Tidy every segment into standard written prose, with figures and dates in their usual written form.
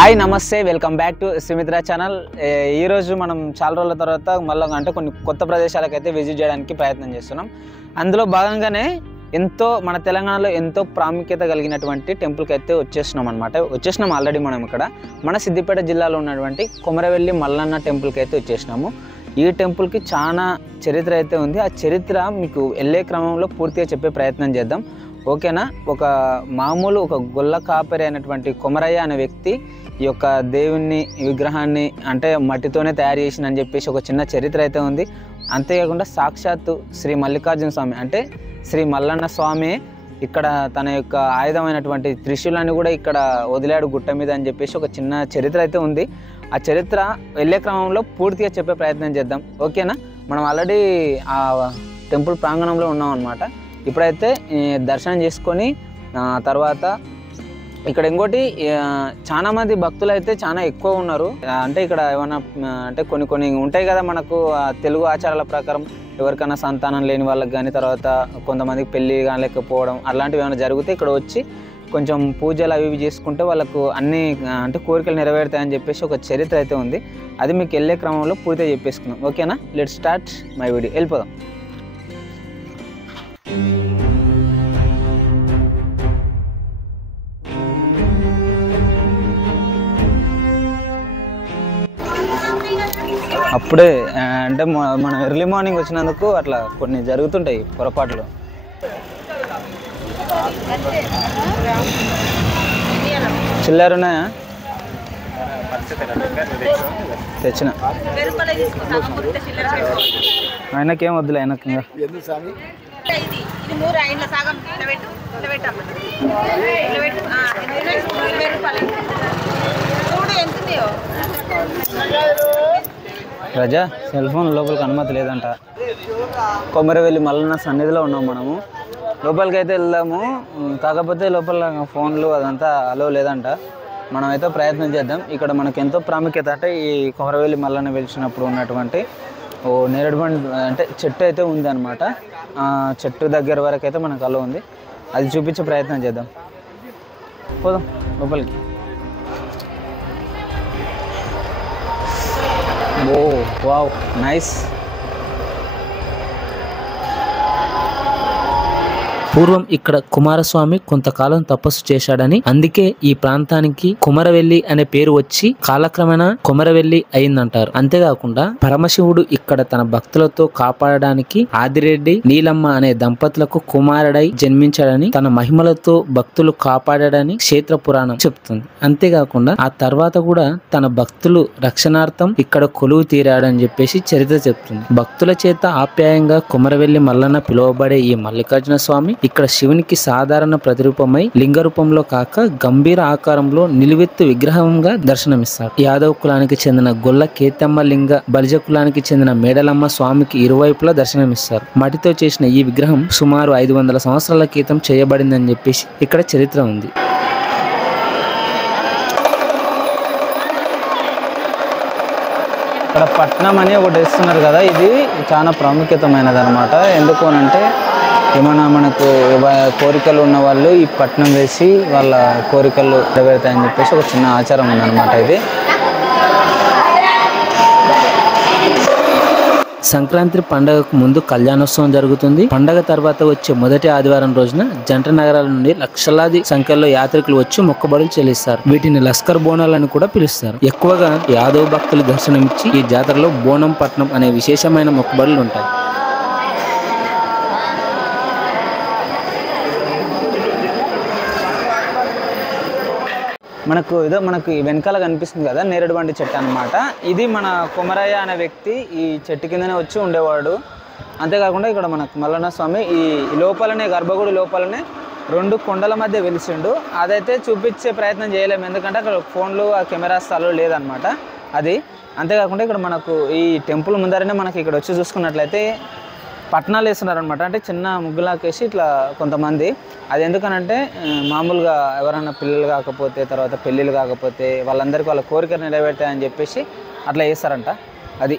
Hi నమస్తే welcome back to Sumitra channel. ఈ రోజు మనం చాలా రోజుల తర్వాత మళ్ళీ అంటే కొన్ని కొత్త ప్రదేశాలకైతే విజిట్ చేయడానికి ప్రయత్నం చేస్తున్నాం. అందులో భాగంగానే మన తెలంగాణలో ఎంతో ప్రాముఖ్యత కలిగినటువంటి టెంపుల్కి అయితే వచ్చేసినాం ఆల్రెడీ. మనం ఇక్కడ మన సిద్దిపేట జిల్లాలో ఉన్నటువంటి కొమరవెల్లి మల్లన్న టెంపుల్కి అయితే వచ్చేసినాము. ఈ టెంపుల్కి చాలా చరిత్ర అయితే ఉంది. ఆ చరిత్ర మీకు వెళ్ళే క్రమంలో పూర్తిగా చెప్పే ప్రయత్నం చేద్దాం, ఓకేనా? ఒక గొల్ల కాపరి అయినటువంటి కొమరయ్య అనే వ్యక్తి ఈ యొక్క దేవుని విగ్రహాన్ని అంటే మట్టితోనే తయారు చేసిందని చెప్పేసి ఒక చిన్న చరిత్ర అయితే ఉంది. అంతేకాకుండా సాక్షాత్తు శ్రీ మల్లికార్జున స్వామి అంటే శ్రీ మల్లన్న స్వామి ఇక్కడ తన యొక్క ఆయుధమైనటువంటి త్రిశూలాన్ని కూడా ఇక్కడ వదిలాడు గుట్ట మీద అని చెప్పేసి ఒక చిన్న చరిత్ర అయితే ఉంది. ఆ చరిత్ర వెళ్ళే క్రమంలో పూర్తిగా చెప్పే ప్రయత్నం చేద్దాం, ఓకేనా? మనం ఆల్రెడీ ఆ టెంపుల్ ప్రాంగణంలో ఉన్నాం అన్నమాట. ఇప్పుడైతే దర్శనం చేసుకొని తర్వాత ఇక్కడ ఇంకోటి చాలా మంది భక్తులు అయితే చాలా ఎక్కువ ఉన్నారు. అంటే ఇక్కడ ఏమన్నా అంటే కొన్ని ఉంటాయి కదా మనకు తెలుగు ఆచారాల ప్రకారం, ఎవరికైనా సంతానం లేని వాళ్ళకి కానీ, తర్వాత కొంతమందికి పెళ్ళి కాలేకపోవడం అలాంటివి ఏమైనా జరిగితే ఇక్కడ వచ్చి కొంచెం పూజలు అవి చేసుకుంటే వాళ్ళకు అన్ని అంటే కోరికలు నెరవేరుతాయని చెప్పేసి ఒక చరిత్ర అయితే ఉంది. అది మీకు వెళ్ళే క్రమంలో పూర్తిగా చెప్పేసుకున్నాం, ఓకేనా? Let's start my video. వెళ్ళిపోదాం. అప్పుడే అంటే మనం ఎర్లీ మార్నింగ్ వచ్చినందుకు అట్లా కొన్ని జరుగుతుంటాయి పొరపాట్లు. చిల్లర ఉన్నాయా? తెచ్చిన ఆయనకేం వద్దులే, ఆయనకు రజా సెల్ ఫోన్ లోపలికి అనుమతి లేదంట. కొమరవెల్లి మల్లన్న సన్నిధిలో ఉన్నాం మనము. లోపలికి అయితే వెళ్దాము, కాకపోతే లోపల ఫోన్లు అదంతా అలో లేదంట. మనం అయితే ప్రయత్నం చేద్దాం. ఇక్కడ మనకు ఎంతో ప్రాముఖ్యత అంటే ఈ కొమరవెల్లి మల్లన్న వెలిచినప్పుడు ఉన్నటువంటి నేరేడు బండి అంటే చెట్టు అయితే ఉంది అనమాట. చెట్టు దగ్గర వరకు అయితే మనకు అలో ఉంది, అది చూపించే ప్రయత్నం చేద్దాం. పోదాం లోపలికి. ఓ వావ్, నైస్. పూర్వం ఇక్కడ కుమారస్వామి కొంతకాలం తపస్సు చేశాడని, అందుకే ఈ ప్రాంతానికి కుమరవెల్లి అనే పేరు వచ్చి కాలక్రమేణా కొమరవెల్లి అయిందంటారు. అంతేకాకుండా పరమశివుడు ఇక్కడ తన భక్తులతో కాపాడడానికి ఆదిరెడ్డి నీలమ్మ అనే దంపతులకు కుమారుడై జన్మించాడని, తన మహిమలతో భక్తులు కాపాడాడని క్షేత్ర పురాణం చెప్తుంది. అంతేకాకుండా ఆ తర్వాత కూడా తన భక్తులు రక్షణార్థం ఇక్కడ కొలువు తీరాడని చెప్పేసి చరిత్ర చెప్తుంది. భక్తుల చేత ఆప్యాయంగా కుమరవెల్లి మల్లన్న పిలువబడే ఈ మల్లికార్జున స్వామి ఇక్కడ శివునికి సాధారణ ప్రతిరూపమై లింగ రూపంలో కాక గంభీర ఆకారంలో నిలువెత్తు విగ్రహంగా దర్శనమిస్తాడు. యాదవ్ కులానికి చెందిన గొల్ల కేతమ్మ లింగ, బలిజ కులానికి చెందిన మేడలమ్మ స్వామికి ఇరువైపులా దర్శనమిస్తారు. మట్టితో చేసిన ఈ విగ్రహం సుమారు 500 సంవత్సరాల క్రితం చేయబడిందని చెప్పేసి ఇక్కడ చరిత్ర ఉంది. ఇక్కడ పట్నం అని ఒకటి ఇస్తున్నారు కదా, ఇది చాలా ప్రాముఖ్యతమైనది అనమాట. ఎందుకు అనంటే ఏమైనా మనకు కోరికలు ఉన్న వాళ్ళు ఈ పట్నం వేసి వాళ్ళ కోరికలు నెరవేరుతాయని చెప్పేసి ఒక చిన్న ఆచారం ఉందన్నమాట. ఇది సంక్రాంతి పండుగకు ముందు కళ్యాణోత్సవం జరుగుతుంది. పండగ తర్వాత వచ్చే మొదటి ఆదివారం రోజున జంట నగరాల నుండి లక్షలాది సంఖ్యలో యాత్రికులు వచ్చి మొక్కుబడులు చెల్లిస్తారు. వీటిని లస్కర్ బోనాలని కూడా పిలుస్తారు. ఎక్కువగా యాదవ్ భక్తులు దర్శనమిచ్చి ఈ జాతరలో బోనం పట్నం అనే విశేషమైన మొక్కుబడులు ఉంటాయి. మనకు వెనకాల కనిపిస్తుంది కదా నేరేడు బండి చెట్టు అనమాట. ఇది మన కొమరయ్య అనే వ్యక్తి ఈ చెట్టు కిందనే వచ్చి ఉండేవాడు. అంతేకాకుండా ఇక్కడ మనకు మల్లన్న స్వామి ఈ లోపలనే గర్భగుడి లోపలనే 2 కొండల మధ్య వెలిసిండు. అదైతే చూపించే ప్రయత్నం చేయలేము, ఎందుకంటే అక్కడ ఫోన్లు కెమెరాస్ అలో లేదనమాట. అది అంతేకాకుండా ఇక్కడ మనకు ఈ టెంపుల్ ముందరనే మనకి ఇక్కడ వచ్చి చూసుకున్నట్లయితే పట్నాలు వేస్తున్నారనమాట. అంటే చిన్న ముగ్గులాకేసి ఇట్లా కొంతమంది. అది ఎందుకనంటే మామూలుగా ఎవరైనా పిల్లలు కాకపోతే, తర్వాత పెళ్ళిళ్ళు కాకపోతే వాళ్ళందరికీ వాళ్ళ కోరికలు నెరవేరుతాయని చెప్పేసి అట్లా చేస్తారంట. అది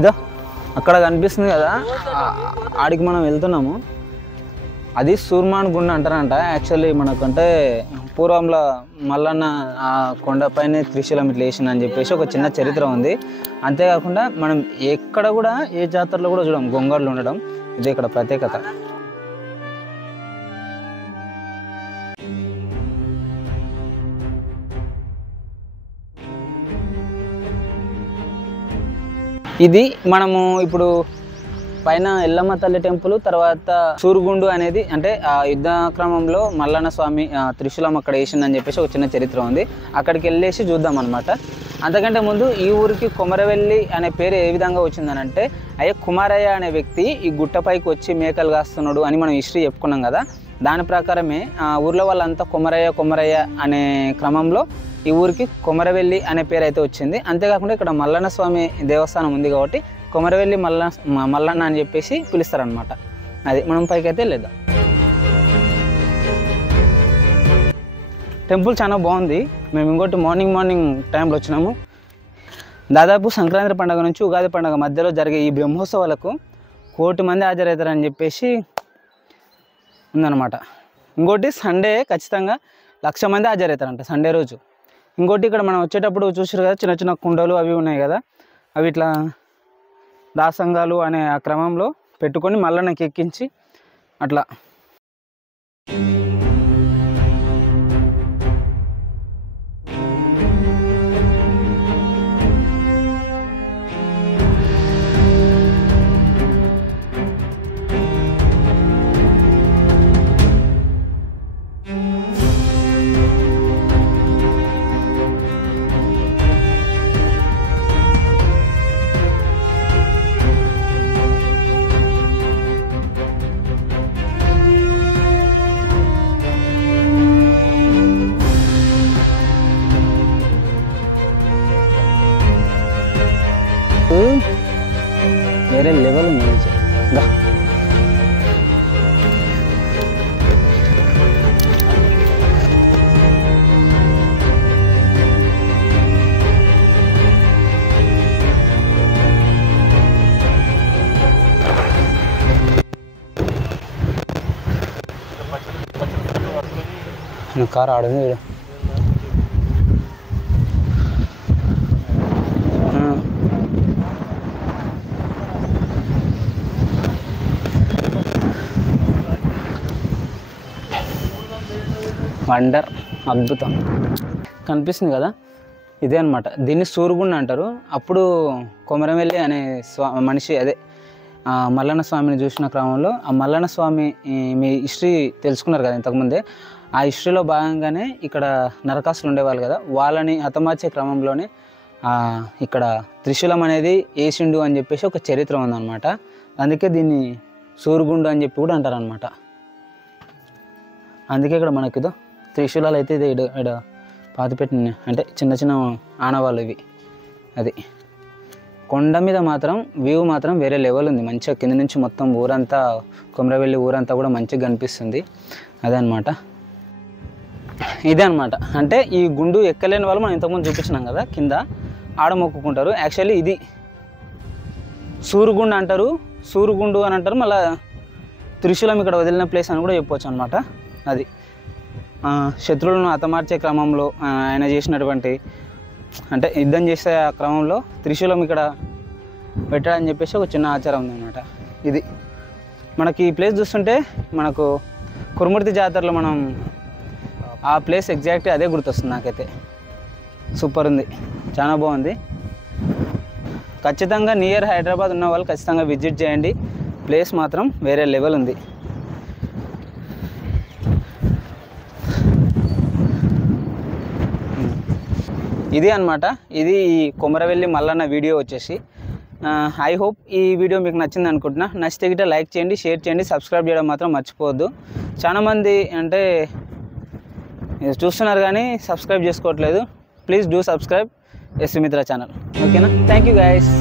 ఇదో అక్కడ కనిపిస్తుంది కదా, ఆడికి మనం వెళ్తున్నాము. అది సూర్మాన్ గుండ అంటారంట. యాక్చువల్లీ మనకంటే పూర్వంలో మల్లన్న ఆ కొండపైనే త్రిశూలం ఇట్లా వేసిందని చెప్పేసి ఒక చిన్న చరిత్ర ఉంది. అంతేకాకుండా మనం ఎక్కడ కూడా ఏ జాతరలో కూడా చూడం గొంగళ్ళు ఉండడం. ఇది ఇక్కడ ప్రత్యేకత. ఇది మనము ఇప్పుడు పైన ఎల్లమ్మ తల్లి టెంపుల్, తర్వాత సూరుగుండు అనేది అంటే ఆ యుద్ధ క్రమంలో మల్లన్న స్వామి త్రిశూలం అక్కడ వేసిందని చెప్పేసి ఒక చిన్న చరిత్ర ఉంది. అక్కడికి వెళ్ళేసి చూద్దాం అనమాట. అంతకంటే ముందు ఈ ఊరికి కొమరవెల్లి అనే పేరు ఏ విధంగా వచ్చిందని అంటే, అయ్యే కుమారయ్య అనే వ్యక్తి ఈ గుట్టపైకి వచ్చి మేకలు కాస్తున్నాడు అని మనం హిస్టరీ చెప్పుకున్నాం కదా. దాని ప్రకారమే ఊర్లో వాళ్ళంతా కొమరయ్య అనే క్రమంలో ఈ ఊరికి కొమరవెల్లి అనే పేరు అయితే వచ్చింది. అంతేకాకుండా ఇక్కడ మల్లన్న స్వామి దేవస్థానం ఉంది కాబట్టి కొమరవెల్లి మల్లన్న అని చెప్పేసి పిలుస్తారనమాట. అది మనం పైకి అయితే లేదా. టెంపుల్ చాలా బాగుంది. మేము ఇంకోటి మార్నింగ్ టైంలో వచ్చినాము. దాదాపు సంక్రాంతి పండుగ నుంచి ఉగాది పండుగ మధ్యలో జరిగే ఈ బ్రహ్మోత్సవాలకు 1,000,000 మంది హాజరవుతారని చెప్పేసి ఉందన్నమాట. ఇంకోటి సండే ఖచ్చితంగా 1,00,000 మంది హాజరవుతారంట సండే రోజు. ఇంకోటి ఇక్కడ మనం వచ్చేటప్పుడు చూసారు కదా, చిన్న చిన్న కుండలు అవి ఉన్నాయి కదా, అవి ఇట్లా దాసంగాలు అనే ఆ క్రమంలో పెట్టుకొని మల్లన్నకి ఎక్కించి అట్లా వేరే లెవెల్ ఉంది. కార్ ఆడుంది. వండర్, అద్భుతం కనిపిస్తుంది కదా, ఇదే అనమాట. దీన్ని సూరుగుండు అంటారు. అప్పుడు కొమరవెల్లి అనే మనిషి అదే మల్లన్న స్వామిని చూసిన క్రమంలో ఆ మల్లన్న స్వామి మీ హిస్టరీ తెలుసుకున్నారు కదా ఇంతకుముందే, ఆ హిస్టరీలో భాగంగానే ఇక్కడ నరకాసులు ఉండేవాళ్ళు కదా, వాళ్ళని హతమార్చే క్రమంలోనే ఇక్కడ త్రిశూలం అనేది వేసిండు అని చెప్పేసి ఒక చరిత్ర ఉందన్నమాట. అందుకే దీన్ని సూరుగుండు అని చెప్పి కూడా అంటారనమాట. అందుకే ఇక్కడ మనకిదో త్రిశూలాలు అయితే ఇది ఇక్కడ పాతిపెట్టిన అంటే చిన్న చిన్న ఆనవాళ్ళు ఇవి. అది కొండ మీద మాత్రం వ్యూ మాత్రం వేరే లెవెల్ ఉంది. మంచిగా కింద నుంచి మొత్తం ఊరంతా కొమరవెల్లి ఊరంతా కూడా మంచిగా కనిపిస్తుంది. అదే అనమాట, ఇదే అనమాట. అంటే ఈ గుండు ఎక్కలేని వాళ్ళు మనం ఇంతకుముందు చూపించినాం కదా, కింద ఆడ మొక్కుకుంటారు. యాక్చువల్లీ ఇది సూరుగుండు అంటారు, సూరుగుండు అని అంటారు. మళ్ళీ త్రిశూలం ఇక్కడ వదిలిన ప్లేస్ అని కూడా చెప్పవచ్చు అనమాట. అది శత్రువులను హతమార్చే క్రమంలో ఆయన చేసినటువంటి అంటే యుద్ధం చేసే ఆ క్రమంలో త్రిశూలం ఇక్కడ పెట్టాడని చెప్పేసి ఒక చిన్న ఆచారం ఉందన్నమాట. ఇది మనకి ఈ ప్లేస్ చూస్తుంటే మనకు కురుమూర్తి జాతరలో మనం ఆ ప్లేస్ ఎగ్జాక్ట్గా అదే గుర్తొస్తుంది నాకైతే. సూపర్ ఉంది, చాలా బాగుంది. ఖచ్చితంగా నియర్ హైదరాబాద్ ఉన్న వాళ్ళు ఖచ్చితంగా విజిట్ చేయండి. ప్లేస్ మాత్రం వేరే లెవెల్ ఉంది. ఇది అనమాట, ఇది కొమరవెల్లి మల్లన్న వీడియో వచ్చేసి. ఐ హోప్ ఈ వీడియో మీకు నచ్చింది అనుకుంటున్నా. నచ్చితే గిట్ట లైక్ చేయండి, షేర్ చేయండి, సబ్స్క్రైబ్ చేయడం మాత్రం మర్చిపోవద్దు. చాలామంది అంటే చూస్తున్నారు కానీ సబ్స్క్రైబ్ చేసుకోవట్లేదు. Please do subscribe S Sumitra channel. ఓకేనా? Thank you guys.